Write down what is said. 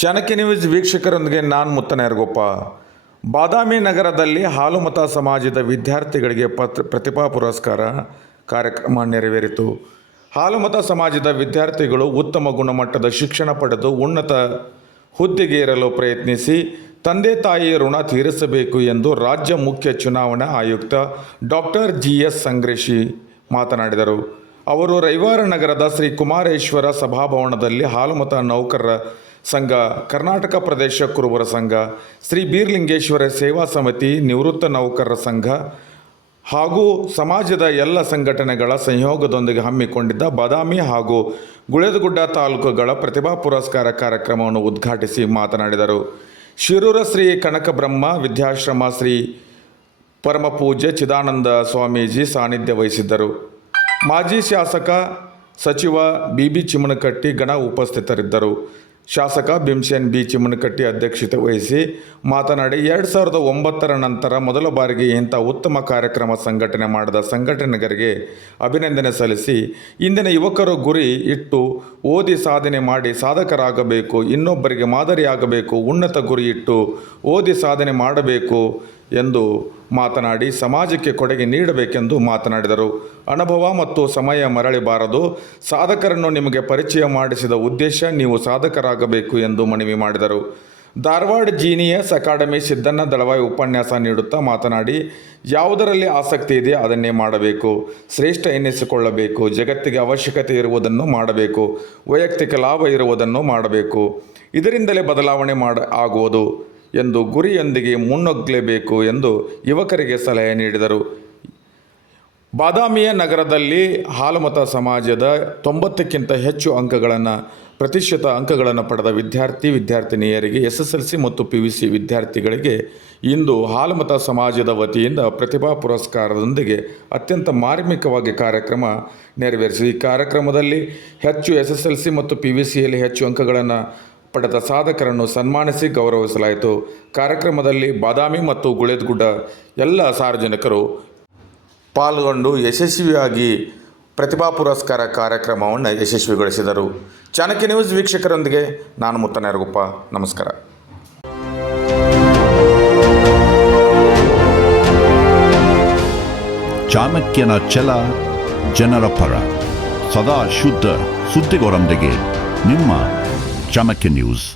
Chanakya news ವೀಕ್ಷಕರೊಂದಿಗೆ ನಾನು ಮುತ್ತನೇರಗೊಪ್ಪ. ಬಾದಾಮಿ ನಗರದಲ್ಲಿ ಹಾಲುಮತ ಸಮಾಜದ ವಿದ್ಯಾರ್ಥಿಗಳಿಗೆ ಪ್ರತಿಭಾ ಪುರಸ್ಕಾರ ಕಾರ್ಯಕ್ರಮ ನೆರವೇರಿತು. ಹಾಲುಮತ ಸಮಾಜದ ವಿದ್ಯಾರ್ಥಿಗಳು ಉತ್ತಮ ಗುಣಮಟ್ಟದ ಶಿಕ್ಷಣ ಪಡೆದು ಉನ್ನತ ಹುದ್ದೆಗೆ ಏರಲು ಪ್ರಯತ್ನಿಸಿ ತಂದೆ ತಾಯಿಯ ಋಣ ತೀರಿಸಬೇಕು ಎಂದು ರಾಜ್ಯ ಮುಖ್ಯ ಚುನಾವಣಾ ಆಯುಕ್ತ ಡಾಕ್ಟರ್ GS ಸಂಗ್ರೇಶಿ ಮಾತನಾಡಿದರು. ಅವರು ರವಿವಾರ ನಗರದ ಶ್ರೀ ಕುಮಾರೇಶ್ವರ ಸಭಾಭವನದಲ್ಲಿ ಹಾಲುಮತ ನೌಕರರ ಸಂಘ, ಕರ್ನಾಟಕ ಪ್ರದೇಶ ಕುರುಬರ ಸಂಘ, ಶ್ರೀ ಬೀರಲಿಂಗೇಶ್ವರ ಸೇವಾ ಸಮಿತಿ, ನಿವೃತ್ತ ನೌಕರರ ಸಂಘ ಹಾಗೂ ಸಮಾಜದ ಎಲ್ಲ ಸಂಘಟನೆಗಳ ಸಂಯೋಗದೊಂದಿಗೆ ಹಮ್ಮಿಕೊಂಡಿದ್ದ ಬಾದಾಮಿ ಹಾಗೂ ಗುಳೇದಗುಡ್ಡ ತಾಲೂಕುಗಳ ಪ್ರತಿಭಾ ಪುರಸ್ಕಾರ ಕಾರ್ಯಕ್ರಮವನ್ನು ಉದ್ಘಾಟಿಸಿ ಮಾತನಾಡಿದರು. ಶಿರೂರ ಶ್ರೀ ಕನಕಬ್ರಹ್ಮ ವಿದ್ಯಾಶ್ರಮ ಶ್ರೀ ಪರಮಪೂಜ್ಯ ಚಿದಾನಂದ ಸ್ವಾಮೀಜಿ ಸಾನ್ನಿಧ್ಯ ವಹಿಸಿದ್ದರು. ಮಾಜಿ ಶಾಸಕ ಸಚಿವ BB ಚಿಮ್ಮನಕಟ್ಟಿ ಗಣ ಉಪಸ್ಥಿತರಿದ್ದರು. ಶಾಸಕ ಭೀಮಸೇನ್ B ಚಿಮ್ಮನಕಟ್ಟಿ ಅಧ್ಯಕ್ಷತೆ ವಹಿಸಿ ಮಾತನಾಡಿ 2009 ನಂತರ ಮೊದಲ ಬಾರಿಗೆ ಇಂಥ ಉತ್ತಮ ಕಾರ್ಯಕ್ರಮ ಸಂಘಟನೆ ಮಾಡಿದ ಸಂಘಟನೆಗರಿಗೆ ಅಭಿನಂದನೆ ಸಲ್ಲಿಸಿ, ಇಂದಿನ ಯುವಕರು ಗುರಿ ಇಟ್ಟು ಓದಿ ಸಾಧನೆ ಮಾಡಿ ಸಾಧಕರಾಗಬೇಕು, ಇನ್ನೊಬ್ಬರಿಗೆ ಮಾದರಿಯಾಗಬೇಕು, ಉನ್ನತ ಗುರಿ ಇಟ್ಟು ಓದಿ ಸಾಧನೆ ಮಾಡಬೇಕು ಎಂದು ಮಾತನಾಡಿ ಸಮಾಜಕ್ಕೆ ಕೊಡುಗೆ ನೀಡಬೇಕೆಂದು ಮಾತನಾಡಿದರು. ಅನುಭವ ಮತ್ತು ಸಮಯ ಮರಳಿಬಾರದು. ಸಾಧಕರನ್ನು ನಿಮಗೆ ಪರಿಚಯ ಮಾಡಿಸಿದ ಉದ್ದೇಶ ನೀವು ಸಾಧಕರಾಗಬೇಕು ಎಂದು ಮನವಿ ಮಾಡಿದರು. ಧಾರವಾಡ ಜೀನಿಯಸ್ ಅಕಾಡೆಮಿ ಸಿದ್ದಣ್ಣ ದಳವಾಯಿ ಉಪನ್ಯಾಸ ನೀಡುತ್ತಾ ಮಾತನಾಡಿ, ಯಾವುದರಲ್ಲಿ ಆಸಕ್ತಿ ಇದೆ ಅದನ್ನೇ ಮಾಡಬೇಕು, ಶ್ರೇಷ್ಠ ಎನ್ನಿಸಿಕೊಳ್ಳಬೇಕು, ಜಗತ್ತಿಗೆ ಅವಶ್ಯಕತೆ ಇರುವುದನ್ನು ಮಾಡಬೇಕು, ವೈಯಕ್ತಿಕ ಲಾಭ ಇರುವುದನ್ನು ಮಾಡಬೇಕು, ಇದರಿಂದಲೇ ಬದಲಾವಣೆ ಆಗುವುದು ಎಂದು ಗುರಿಯೊಂದಿಗೆ ಮುನ್ನುಗ್ಗಲೇಬೇಕು ಎಂದು ಯುವಕರಿಗೆ ಸಲಹೆ ನೀಡಿದರು. ಬಾದಾಮಿಯ ನಗರದಲ್ಲಿ ಹಾಲುಮತ ಸಮಾಜದ 90ಕ್ಕಿಂತ ಹೆಚ್ಚು ಪ್ರತಿಶತ ಅಂಕಗಳನ್ನು ಪಡೆದ ವಿದ್ಯಾರ್ಥಿನಿಯರಿಗೆ SSLC ಮತ್ತು PUC ವಿದ್ಯಾರ್ಥಿಗಳಿಗೆ ಇಂದು ಹಾಲುಮತ ಸಮಾಜದ ವತಿಯಿಂದ ಪ್ರತಿಭಾ ಪುರಸ್ಕಾರದೊಂದಿಗೆ ಅತ್ಯಂತ ಮಾರ್ಮಿಕವಾಗಿ ಕಾರ್ಯಕ್ರಮ ನೆರವೇರಿಸಿ, ಈ ಕಾರ್ಯಕ್ರಮದಲ್ಲಿ ಹೆಚ್ಚು SSLC ಮತ್ತು PUCಯಲ್ಲಿ ಹೆಚ್ಚು ಅಂಕಗಳನ್ನು ಪಡೆದ ಸಾಧಕರನ್ನು ಸನ್ಮಾನಿಸಿ ಗೌರವಿಸಲಾಯಿತು. ಕಾರ್ಯಕ್ರಮದಲ್ಲಿ ಬಾದಾಮಿ ಮತ್ತು ಗುಳೇದಗುಡ್ಡ ಎಲ್ಲ ಸಾರ್ವಜನಿಕರು ಪಾಲ್ಗೊಂಡು ಯಶಸ್ವಿಯಾಗಿ ಪ್ರತಿಭಾ ಪುರಸ್ಕಾರ ಕಾರ್ಯಕ್ರಮವನ್ನು ಯಶಸ್ವಿಗೊಳಿಸಿದರು. ಚಾಣಕ್ಯ ನ್ಯೂಸ್ ವೀಕ್ಷಕರೊಂದಿಗೆ ನಾನು ಮುತ್ತನೇರಗೊಪ್ಪ. ನಮಸ್ಕಾರ. ಚಾಣಕ್ಯನ ಛಲ ಜನರ ಪರ, ಸದಾ ಶುದ್ಧ ಸುದ್ದಿಗಳೊಂದಿಗೆ ನಿಮ್ಮ ಚಾಣಕ್ಯ ನ್ಯೂಸ್.